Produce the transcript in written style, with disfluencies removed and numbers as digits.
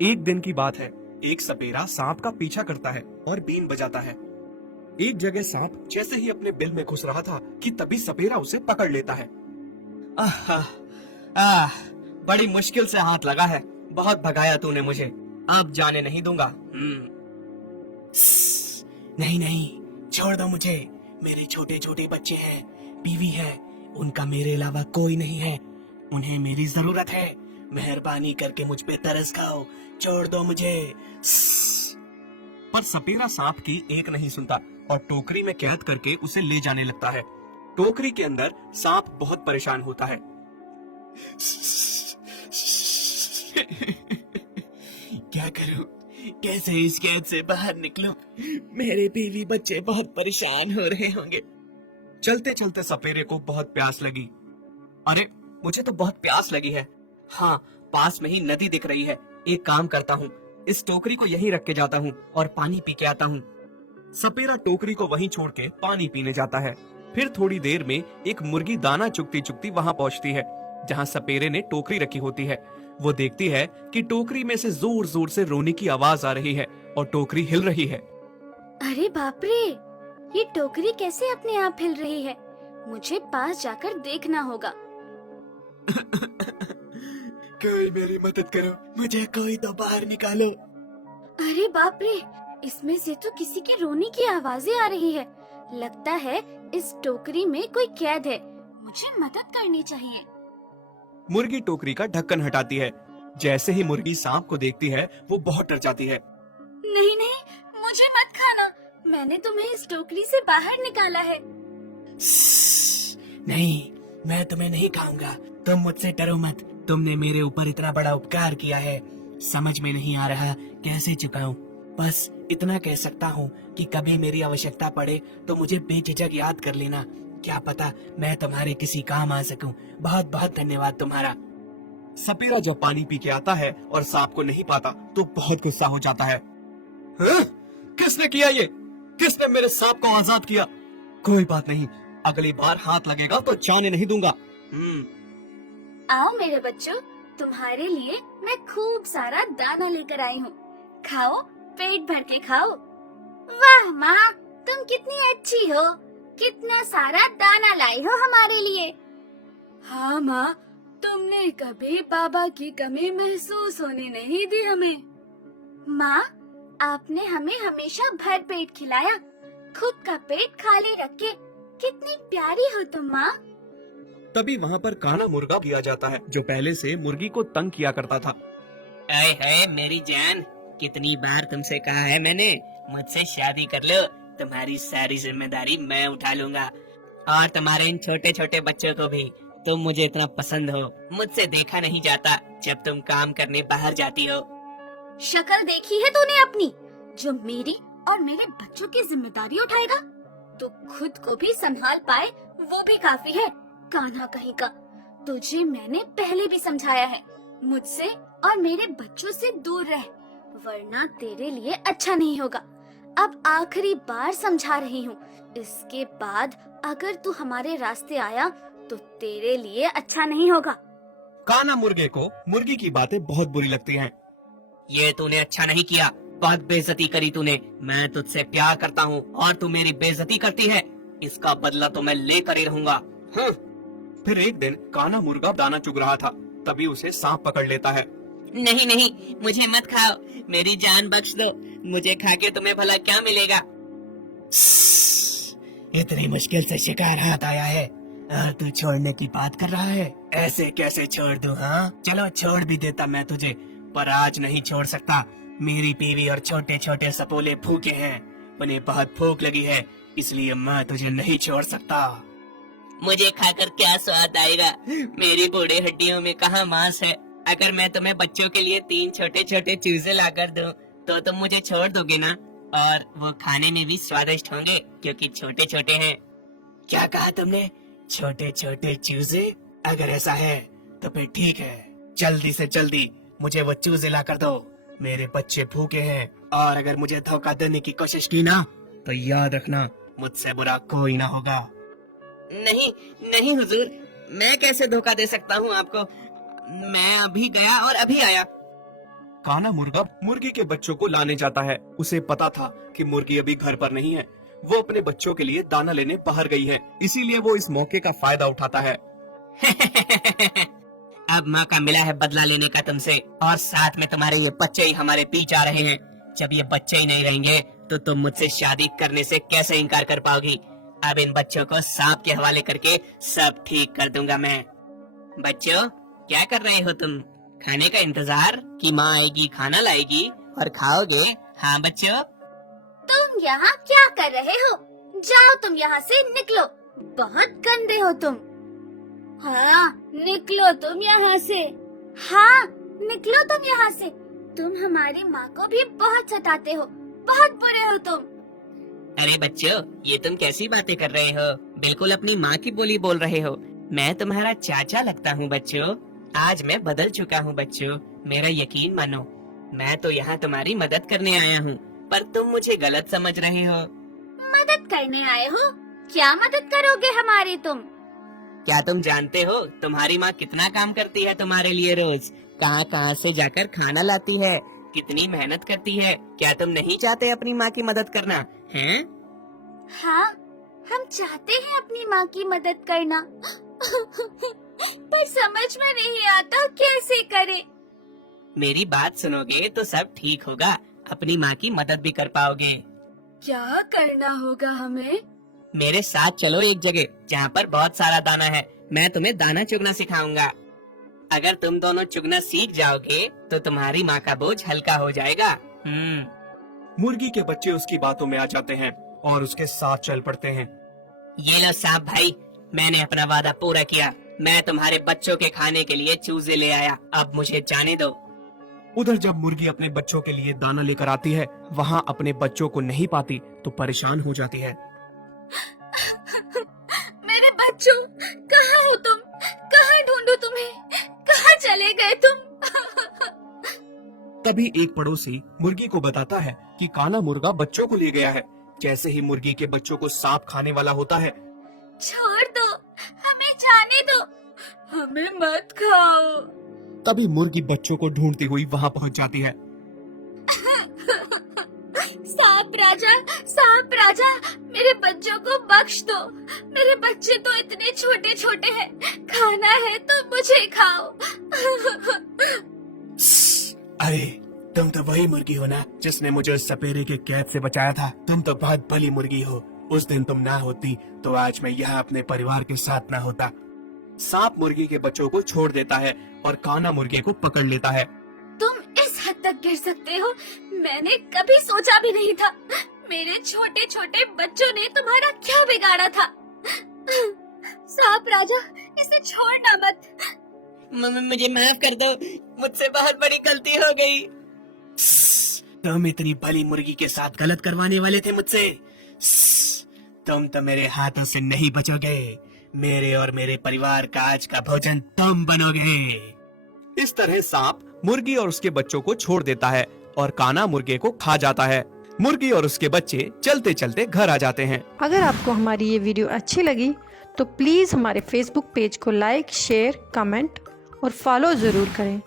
एक दिन की बात है। एक सपेरा सांप का पीछा करता है और बीन बजाता है। एक जगह सांप जैसे ही अपने बिल में घुस रहा था कि तभी सपेरा उसे पकड़ लेता है। आह, आह, बड़ी मुश्किल से हाथ लगा है। बहुत भगाया तूने मुझे, अब जाने नहीं दूंगा। नहीं नहीं, छोड़ दो मुझे। मेरे छोटे छोटे बच्चे हैं, बीवी है, उनका मेरे अलावा कोई नहीं है। उन्हें मेरी जरूरत है। मेहरबानी करके मुझ पे तरस खाओ, छोड़ दो मुझे। पर सपेरा सांप की एक नहीं सुनता और टोकरी में कैद करके उसे ले जाने लगता है। टोकरी के अंदर सांप बहुत परेशान होता है। क्या करूं, कैसे इस कैद से बाहर निकलूं? मेरे बीवी बच्चे बहुत परेशान हो रहे होंगे। चलते चलते सपेरे को बहुत प्यास लगी। अरे, मुझे तो बहुत प्यास लगी है। हाँ, पास में ही नदी दिख रही है। एक काम करता हूँ, इस टोकरी को यहीं रख के जाता हूँ और पानी पी के आता हूँ। सपेरा टोकरी को वहीं छोड़ के पानी पीने जाता है। फिर थोड़ी देर में एक मुर्गी दाना चुगती चुगती वहां पहुंचती है जहां सपेरे ने टोकरी रखी होती है। वो देखती है कि टोकरी में से जोर जोर से रोने की आवाज आ रही है और टोकरी हिल रही है। अरे बाप रे, ये टोकरी कैसे अपने आप हिल रही है? मुझे पास जाकर देखना होगा। कोई मेरी मदद करो, मुझे कोई तो बाहर निकालो। अरे बाप रे, इसमें से तो किसी के रोने की आवाजें आ रही है। लगता है इस टोकरी में कोई कैद है। मुझे मदद करनी चाहिए। मुर्गी टोकरी का ढक्कन हटाती है। जैसे ही मुर्गी सांप को देखती है वो बहुत डर जाती है। नहीं नहीं, मुझे मत खाना। मैंने तुम्हें इस टोकरी से बाहर निकाला है। नहीं, मैं तुम्हें नहीं खाऊंगा। तुम मुझसे डरो मत। तुमने मेरे ऊपर इतना बड़ा उपकार किया है, समझ में नहीं आ रहा कैसे चुकाऊं। बस इतना कह सकता हूँ कि कभी मेरी आवश्यकता पड़े तो मुझे बेझिझक याद कर लेना। क्या पता मैं तुम्हारे किसी काम आ सकूं। बहुत बहुत धन्यवाद तुम्हारा। सपेरा जब पानी पी के आता है और सांप को नहीं पाता तो बहुत गुस्सा हो जाता है। हाँ? किसने किया ये? किसने मेरे सांप को आजाद किया? कोई बात नहीं, अगली बार हाथ लगेगा तो जाने नहीं दूंगा। आओ मेरे बच्चों, तुम्हारे लिए मैं खूब सारा दाना लेकर आई हूँ। खाओ, पेट भर के खाओ। वाह माँ, तुम कितनी अच्छी हो। कितना सारा दाना लाई हो हमारे लिए। हाँ माँ, तुमने कभी बाबा की कमी महसूस होने नहीं दी हमें। माँ, आपने हमें हमेशा भर पेट खिलाया, खुद का पेट खाली रख के। कितनी प्यारी हो तुम माँ। तभी वहाँ पर काना मुर्गा भी आ जाता है जो पहले से मुर्गी को तंग किया करता था। आए है मेरी जान, कितनी बार तुमसे कहा है मैंने, मुझसे शादी कर लो। तुम्हारी सारी जिम्मेदारी मैं उठा लूंगा, और तुम्हारे इन छोटे छोटे बच्चों को भी। तुम मुझे इतना पसंद हो, मुझसे देखा नहीं जाता जब तुम काम करने बाहर जाती हो। शक्ल देखी है तूने अपनी? जो मेरी और मेरे बच्चों की जिम्मेदारी उठाएगा तो खुद को भी संभाल पाए वो भी काफी है। कान्हा कहीं का, तुझे मैंने पहले भी समझाया है, मुझसे और मेरे बच्चों से दूर रह, वरना तेरे लिए अच्छा नहीं होगा। अब आखिरी बार समझा रही हूँ, इसके बाद अगर तू हमारे रास्ते आया तो तेरे लिए अच्छा नहीं होगा। काना मुर्गे को मुर्गी की बातें बहुत बुरी लगती हैं। ये तूने अच्छा नहीं किया, बहुत बेइज्जती करी तूने। मैं तुझसे प्यार करता हूँ और तू मेरी बेइज्जती करती है। इसका बदला तो मैं लेकर ही रहूंगा। फिर एक दिन काना मुर्गा दाना चुग रहा था, तभी उसे सांप पकड़ लेता है। नहीं नहीं, मुझे मत खाओ, मेरी जान बख्श दो। मुझे खा के तुम्हें भला क्या मिलेगा? इतनी मुश्किल से शिकार हाथ आया है और तू छोड़ने की बात कर रहा है। ऐसे कैसे छोड़ दूं? हाँ, चलो छोड़ भी देता मैं तुझे, पर आज नहीं छोड़ सकता। मेरी बीवी और छोटे छोटे सपोले भूखे हैं, उन्हें बहुत भूख लगी है, इसलिए मैं तुझे नहीं छोड़ सकता। मुझे खाकर क्या स्वाद आएगा? मेरी बूढ़ी हड्डियों में कहाँ मांस है? अगर मैं तुम्हें बच्चों के लिए 3 छोटे छोटे चूजे लाकर दूं, तो तुम मुझे छोड़ दोगे ना? और वो खाने में भी स्वादिष्ट होंगे क्योंकि छोटे छोटे हैं। क्या कहा तुमने? छोटे छोटे चूजे? अगर ऐसा है तो फिर ठीक है, जल्दी से जल्दी मुझे वो चूजे ला कर दो। मेरे बच्चे भूखे हैं, और अगर मुझे धोखा देने की कोशिश की ना तो याद रखना, मुझसे बुरा कोई ना होगा। नहीं नहीं हुजूर, मैं कैसे धोखा दे सकता हूँ आपको? मैं अभी गया और अभी आया। काना मुर्गा मुर्गी के बच्चों को लाने जाता है। उसे पता था कि मुर्गी अभी घर पर नहीं है, वो अपने बच्चों के लिए दाना लेने बाहर गई है, इसीलिए वो इस मौके का फायदा उठाता है। अब मौका मिला है बदला लेने का तुमसे, और साथ में तुम्हारे ये बच्चे ही हमारे पीछे आ रहे हैं। जब ये बच्चे ही नहीं रहेंगे तो तुम मुझसे शादी करने से कैसे इनकार कर पाओगी। अब इन बच्चों को सांप के हवाले करके सब ठीक कर दूंगा मैं। बच्चों, क्या कर रहे हो तुम? खाने का इंतजार कि माँ आएगी, खाना लाएगी और खाओगे? हाँ बच्चों। तुम यहाँ क्या कर रहे हो? जाओ तुम यहाँ से निकलो, बहुत गंदे हो तुम। हाँ, निकलो तुम यहाँ से। हाँ, निकलो तुम यहाँ से। तुम हमारी माँ को भी बहुत सताते हो, बहुत बुरे हो तुम। अरे बच्चों, ये तुम कैसी बातें कर रहे हो? बिल्कुल अपनी माँ की बोली बोल रहे हो। मैं तुम्हारा चाचा लगता हूँ बच्चों। आज मैं बदल चुका हूँ बच्चों, मेरा यकीन मानो। मैं तो यहाँ तुम्हारी मदद करने आया हूँ, पर तुम मुझे गलत समझ रहे हो। मदद करने आए हो? क्या मदद करोगे हमारी तुम? क्या तुम जानते हो तुम्हारी माँ कितना काम करती है तुम्हारे लिए रोज? कहाँ कहाँ से जाकर खाना लाती है, कितनी मेहनत करती है। क्या तुम नहीं चाहते अपनी माँ की मदद करना हैं? हाँ, हम चाहते हैं अपनी माँ की मदद करना, पर समझ में नहीं आता कैसे करें। मेरी बात सुनोगे तो सब ठीक होगा, अपनी माँ की मदद भी कर पाओगे। क्या करना होगा हमें? मेरे साथ चलो एक जगह जहाँ पर बहुत सारा दाना है। मैं तुम्हें दाना चुगना सिखाऊंगा। अगर तुम दोनों चुगना सीख जाओगे तो तुम्हारी माँ का बोझ हल्का हो जाएगा। मुर्गी के बच्चे उसकी बातों में आ जाते हैं और उसके साथ चल पड़ते हैं। ये लो सांप भाई, मैंने अपना वादा पूरा किया। मैं तुम्हारे बच्चों के खाने के लिए चूजे ले आया, अब मुझे जाने दो। उधर जब मुर्गी अपने बच्चों के लिए दाना लेकर आती है, वहाँ अपने बच्चों को नहीं पाती तो परेशान हो जाती है। मेरे बच्चों, कहाँ हो तुम? कहाँ ढूंढूं तुम्हें? कहाँ चले गए तुम? तभी एक पड़ोसी मुर्गी को बताता है कि काना मुर्गा बच्चों को ले गया है। जैसे ही मुर्गी के बच्चों को सांप खाने वाला होता है, छोड़ दो, हमें जाने दो, हमें मत खाओ। तभी मुर्गी बच्चों को ढूंढती हुई वहाँ पहुँच जाती है। सांप राजा, मेरे बच्चों को बख्श दो। मेरे बच्चे तो इतने छोटे छोटे हैं, खाना है तो मुझे खाओ। अरे, तुम तो वही मुर्गी हो ना जिसने मुझे उस सपेरे के कैद से बचाया था। तुम तो बहुत भली मुर्गी हो। उस दिन तुम ना होती तो आज मैं यहाँ अपने परिवार के साथ ना होता। सांप मुर्गी के बच्चों को छोड़ देता है और काना मुर्गे को पकड़ लेता है। तुम इस हद तक गिर सकते हो, मैंने कभी सोचा भी नहीं था। मेरे छोटे छोटे बच्चों ने तुम्हारा क्या बिगाड़ा था? सांप राजा, इसे छोड़ना मत। मुझे माफ कर दो, मुझसे बहुत बड़ी गलती हो गई। तुम इतनी भली मुर्गी के साथ गलत करवाने वाले थे मुझसे। तुम तो मेरे हाथों से नहीं बचोगे। मेरे और मेरे परिवार का आज का भोजन तुम बनोगे। इस तरह सांप मुर्गी और उसके बच्चों को छोड़ देता है और काना मुर्गे को खा जाता है। मुर्गी और उसके बच्चे चलते चलते घर आ जाते हैं। अगर आपको हमारी ये वीडियो अच्छी लगी तो प्लीज़ हमारे फेसबुक पेज को लाइक, शेयर, कमेंट और फॉलो ज़रूर करें।